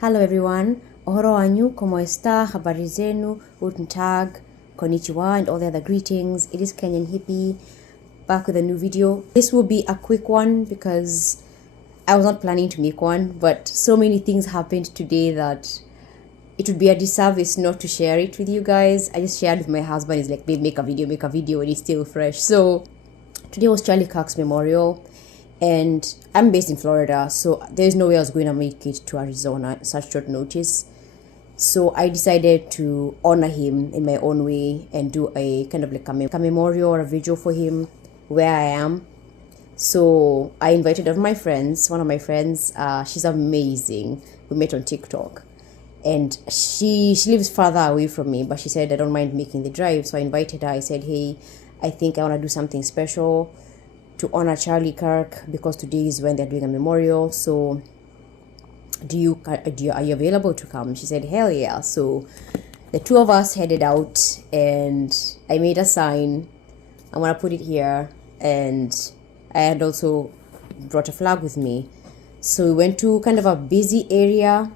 Hello everyone, ohoro wanyu, como esta, habari zenu, guten tag, konnichiwa, and all the other greetings. It is Kenyan Hippie, back with a new video. This will be a quick one because I was not planning to make one, but so many things happened today that it would be a disservice not to share it with you guys. I just shared with my husband. He's like, babe, make a video, and it's still fresh. So today was Charlie Kirk's memorial. And I'm based in Florida, so there's no way I was going to make it to Arizona at such short notice. So I decided to honor him in my own way and do a kind of like a memorial or a vigil for him where I am. So I invited one of my friends, she's amazing. We met on TikTok. And she lives farther away from me, but she said, I don't mind making the drive. So I invited her. I said, hey, I think I want to do something special to honor Charlie Kirk because today is when they're doing a memorial. So are you available to come? She said, hell yeah. So the two of us headed out and I made a sign. I'm going to put it here. And I had also brought a flag with me. So we went to kind of a busy area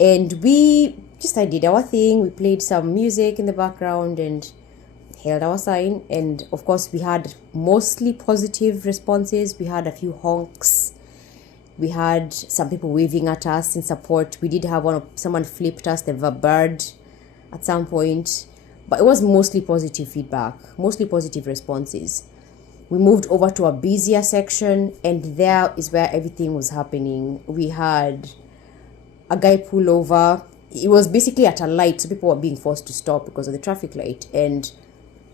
and I did our thing. We played some music in the background and held our sign, and of course we had mostly positive responses. We had a few honks, we had some people waving at us in support. We did have someone flipped us the bird at some point, but it was mostly positive feedback, mostly positive responses. We moved over to a busier section, and there is where everything was happening. We had a guy pull over. It was basically at a light, so people were being forced to stop because of the traffic light, and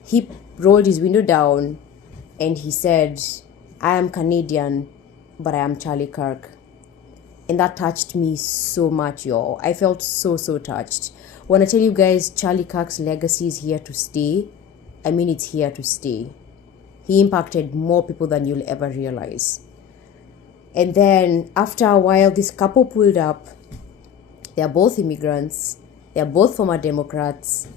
he rolled his window down and he said, I am Canadian, but I am Charlie Kirk. And that touched me so much, y'all. I felt so touched. When I tell you guys Charlie Kirk's legacy is here to stay, I mean it's here to stay. He impacted more people than you'll ever realize. And then after a while, this couple pulled up. They're both immigrants. They're both former Democrats.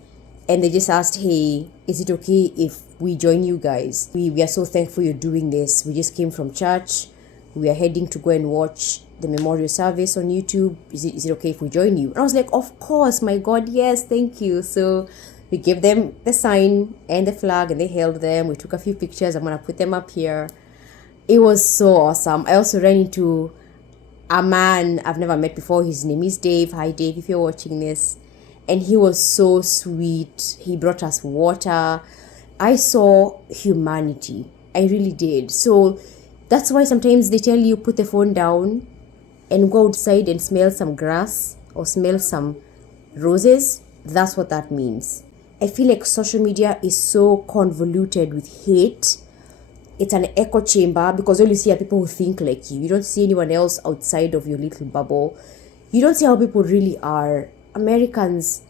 And they just asked, hey, is it okay if we join you guys? We are so thankful you're doing this. We just came from church. We are heading to go and watch the memorial service on YouTube. Is it okay if we join you? And I was like, of course, my God, yes, thank you. So we gave them the sign and the flag and they held them. We took a few pictures. I'm going to put them up here. It was so awesome. I also ran into a man I've never met before. His name is Dave. Hi, Dave, if you're watching this. And he was so sweet. He brought us water. I saw humanity. I really did. So that's why sometimes they tell you put the phone down and go outside and smell some grass or smell some roses. That's what that means. I feel like social media is so convoluted with hate. It's an echo chamber because all you see are people who think like you. You don't see anyone else outside of your little bubble. You don't see how people really are. Americans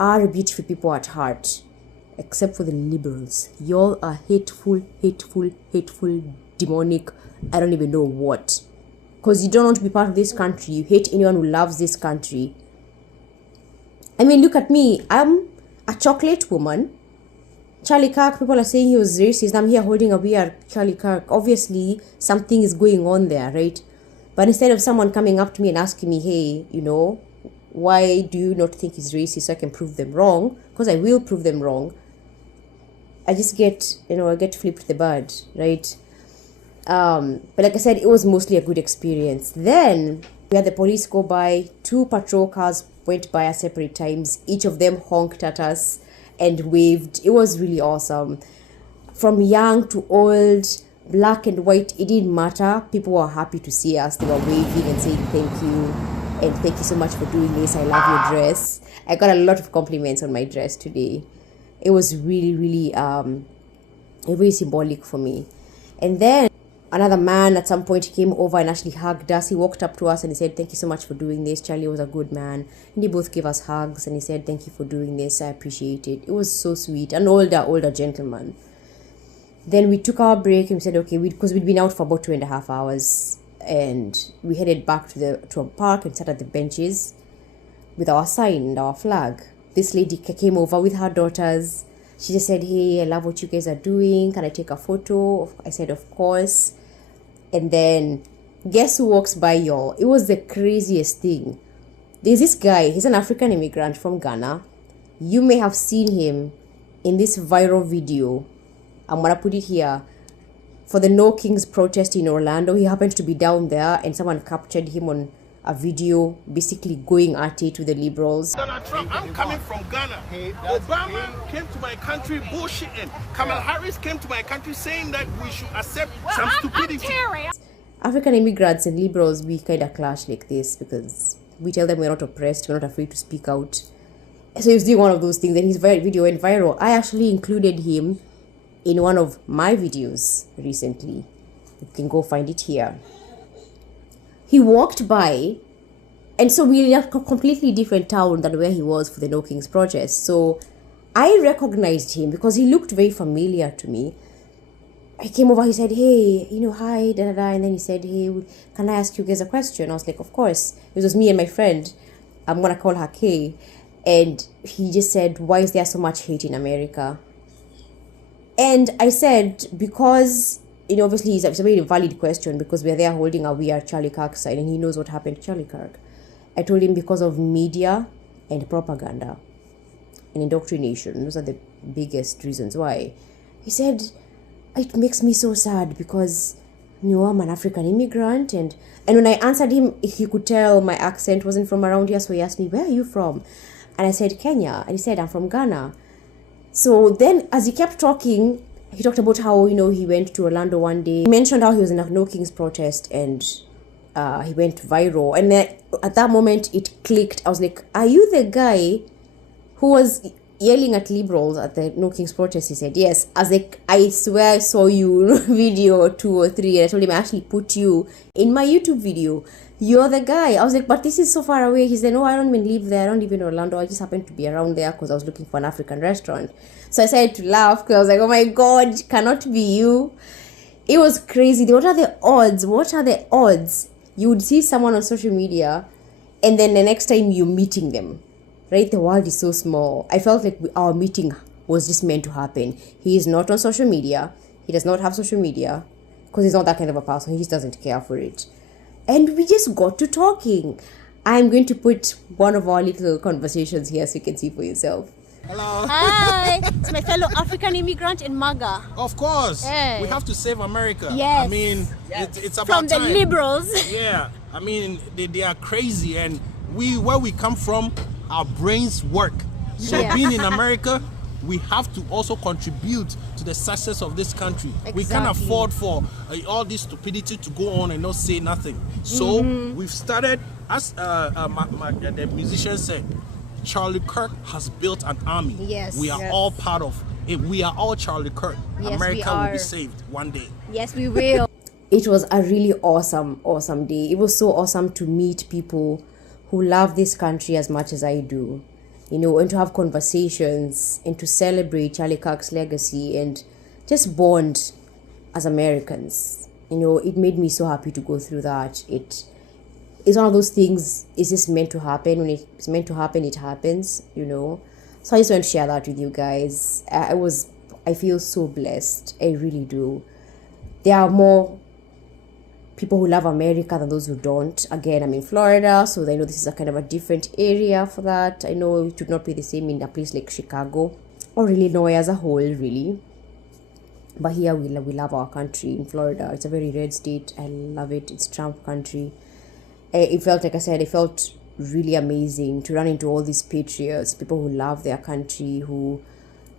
are beautiful people at heart, except for the liberals. Y'all are hateful, demonic, I don't even know what. Because you don't want to be part of this country. You hate anyone who loves this country. I mean, look at me. I'm a chocolate woman. Charlie Kirk, people are saying he was racist. I'm here holding a beer, Charlie Kirk. Obviously, something is going on there, right? But instead of someone coming up to me and asking me, hey, why do you not think he's racist so I can prove them wrong? Because I will prove them wrong. I just get flipped the bird, right? But like I said, it was mostly a good experience. Then we had the police go by. 2 patrol cars went by at separate times. Each of them honked at us and waved. It was really awesome. From young to old, black and white, it didn't matter. People were happy to see us. They were waving and saying thank you. And thank you so much for doing this. I love your dress. I got a lot of compliments on my dress today. It was really very symbolic for me. And then another man at some point came over and actually hugged us. He walked up to us and he said, thank you so much for doing this. Charlie was a good man. And they both gave us hugs and he said, thank you for doing this. I appreciate it. It was so sweet. An older gentleman. Then we took our break and we said, okay, because we'd been out for about 2.5 hours. And we headed back to a park and sat at the benches with our sign and our flag. This lady came over with her daughters. She just said, hey, I love what you guys are doing. Can I take a photo? I said, of course. And then guess who walks by, y'all? It was the craziest thing. There's this guy, he's an African immigrant from Ghana. You may have seen him in this viral video. I'm gonna put it here. For the No Kings protest in Orlando, he happened to be down there and someone captured him on a video basically going at it with the liberals. Donald Trump, I'm coming from Ghana. Obama came to my country bullshitting. Kamala Harris came to my country saying that we should accept some stupidity. African immigrants and liberals, we kind of clash like this because we tell them we're not oppressed, we're not afraid to speak out. So he's doing one of those things and his video went viral. I actually included him in one of my videos recently. You can go find it here. He walked by, and so we're in a completely different town than where he was for the No Kings protest. So I recognized him because he looked very familiar to me. I came over, he said, hey, hi, da da da. And then he said, hey, can I ask you guys a question? I was like, of course. It was me and my friend. I'm going to call her Kay. And he just said, why is there so much hate in America? And I said, because, obviously it's a very valid question because we're there holding a We Are Charlie Kirk sign and he knows what happened to Charlie Kirk. I told him because of media and propaganda and indoctrination. Those are the biggest reasons why. He said, it makes me so sad because, I'm an African immigrant. And when I answered him, he could tell my accent wasn't from around here. So he asked me, where are you from? And I said, Kenya. And he said, I'm from Ghana. So then as he kept talking, he talked about how, he went to Orlando one day. He mentioned how he was in a No Kings protest and he went viral. And then at that moment, it clicked. I was like, are you the guy who was yelling at liberals at the No Kings protest? He said, yes. I was like, I swear I saw you video 2 or 3. And I told him I actually put you in my YouTube video. You're the guy. I was like, but this is so far away. He said, no, I don't even live there. I don't live in Orlando. I just happened to be around there because I was looking for an African restaurant. So I started to laugh because I was like, oh my God, cannot be you. It was crazy. What are the odds? What are the odds? You would see someone on social media and then the next time you're meeting them, right? The world is so small. I felt like our meeting was just meant to happen. He is not on social media. He does not have social media because he's not that kind of a person. He just doesn't care for it. And we just got to talking. I'm going to put one of our little conversations here so you can see for yourself. Hello. Hi. It's my fellow African immigrant in MAGA. Of course. Hey. We have to save America. Yes. I mean, it's about From the time. liberals. Yeah. I mean, they are crazy. And where we come from, our brains work. So Yeah. being in America, we have to also contribute to the success of this country. We can't Exactly. afford for all this stupidity to go on and not say nothing. So we've started, as the musician said, Charlie Kirk has built an army. Yes. We are Yes. all part of it. We are all Charlie Kirk. Yes, we America will are. be saved one day. Yes, we will. It was a really awesome day. It was so awesome to meet people who love this country as much as I do. And to have conversations and to celebrate Charlie Kirk's legacy and just bond as Americans. It made me so happy to go through that. It's one of those things, it's just meant to happen. When it's meant to happen, it happens, So I just want to share that with you guys. I feel so blessed. I really do. There are more people who love America than those who don't. Again, I'm in Florida, so I know this is a kind of a different area for that. I know it would not be the same in a place like Chicago or Illinois as a whole, really. But here we love our country in Florida. It's a very red state. I love it. It's Trump country. It felt, like I said, it felt really amazing to run into all these patriots, people who love their country, who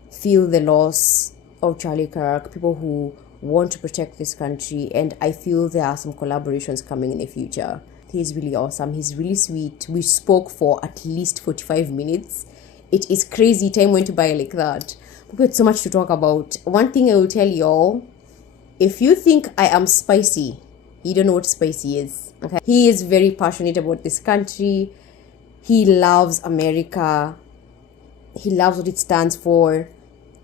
feel the loss of Charlie Kirk, people who want to protect this country. And I feel there are some collaborations coming in the future. He's really awesome. He's really sweet. We spoke for at least 45 minutes. It is crazy. Time went by like that. We had so much to talk about. One thing I will tell y'all, if you think I am spicy, you don't know what spicy is. Okay. He is very passionate about this country. He loves America. He loves what it stands for.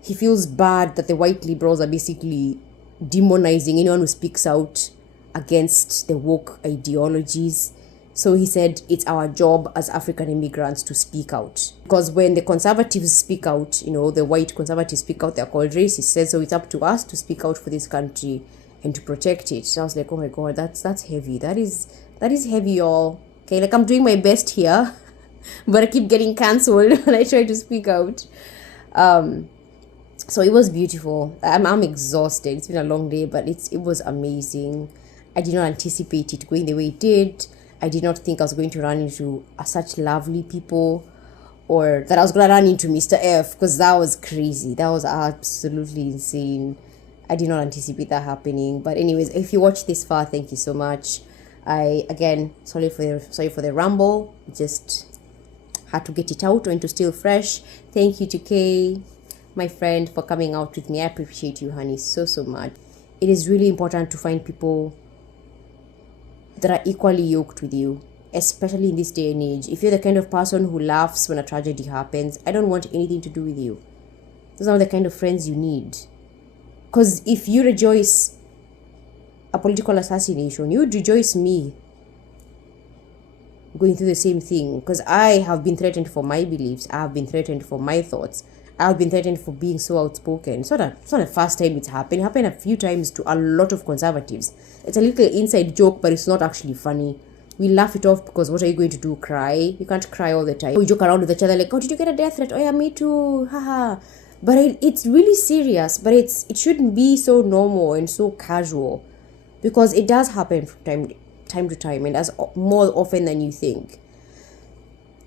He feels bad that the white liberals are basically demonizing anyone who speaks out against the woke ideologies. So he said it's our job as African immigrants to speak out. Because when the conservatives speak out, the white conservatives speak out, they're called racist. Said, so it's up to us to speak out for this country and to protect it. So I was like, oh my God, that's heavy. That is heavy, y'all. Okay, like I'm doing my best here. but I keep getting cancelled when I try to speak out. So it was beautiful. I'm exhausted. It's been a long day, but it was amazing. I did not anticipate it going the way it did. I did not think I was going to run into such lovely people, or that I was going to run into Mr. F, because that was crazy. That was absolutely insane. I did not anticipate that happening. But anyways, if you watched this far, thank you so much. Sorry for the ramble. Just had to get it out when it was still fresh. Thank you to Kay, my friend, for coming out with me. I appreciate you, honey, so much. It is really important to find people that are equally yoked with you, especially in this day and age. If you're the kind of person who laughs when a tragedy happens, I don't want anything to do with you. Those are the kind of friends you need. Because if you rejoice a political assassination, you would rejoice me going through the same thing. Because I have been threatened for my beliefs. I have been threatened for my thoughts. I have been threatened for being so outspoken. It's not the first time it's happened. It happened a few times to a lot of conservatives. It's a little inside joke, but it's not actually funny. We laugh it off because what are you going to do? Cry? You can't cry all the time. We joke around with each other like, oh, did you get a death threat? Oh yeah, me too. Haha. But it's really serious. But it shouldn't be so normal and so casual, because it does happen from time to time, and as more often than you think.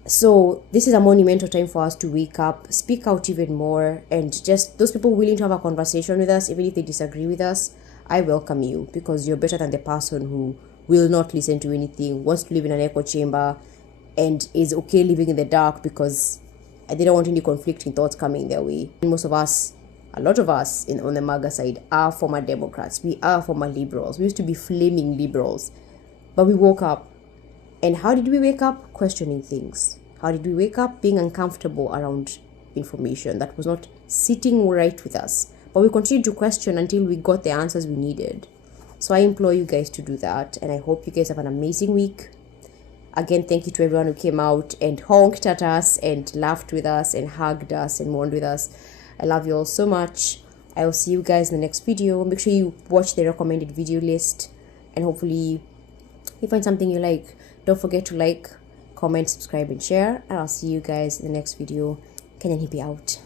So this is a monumental time for us to wake up, speak out even more, and just those people willing to have a conversation with us, even if they disagree with us, I welcome you, because you're better than the person who will not listen to anything, wants to live in an echo chamber, and is okay living in the dark because they don't want any conflicting thoughts coming their way. And most of us, a lot of us on the MAGA side, are former Democrats. We are former liberals. We used to be flaming liberals, but we woke up. And how did we wake up? Questioning things. How did we wake up? Being uncomfortable around information that was not sitting right with us. But we continued to question until we got the answers we needed. So I implore you guys to do that. And I hope you guys have an amazing week. Again, thank you to everyone who came out and honked at us and laughed with us and hugged us and mourned with us. I love you all so much. I will see you guys in the next video. Make sure you watch the recommended video list. And hopefully you find something you like. Don't forget to like, comment, subscribe, and share. And I'll see you guys in the next video. Kenyan Hippie out.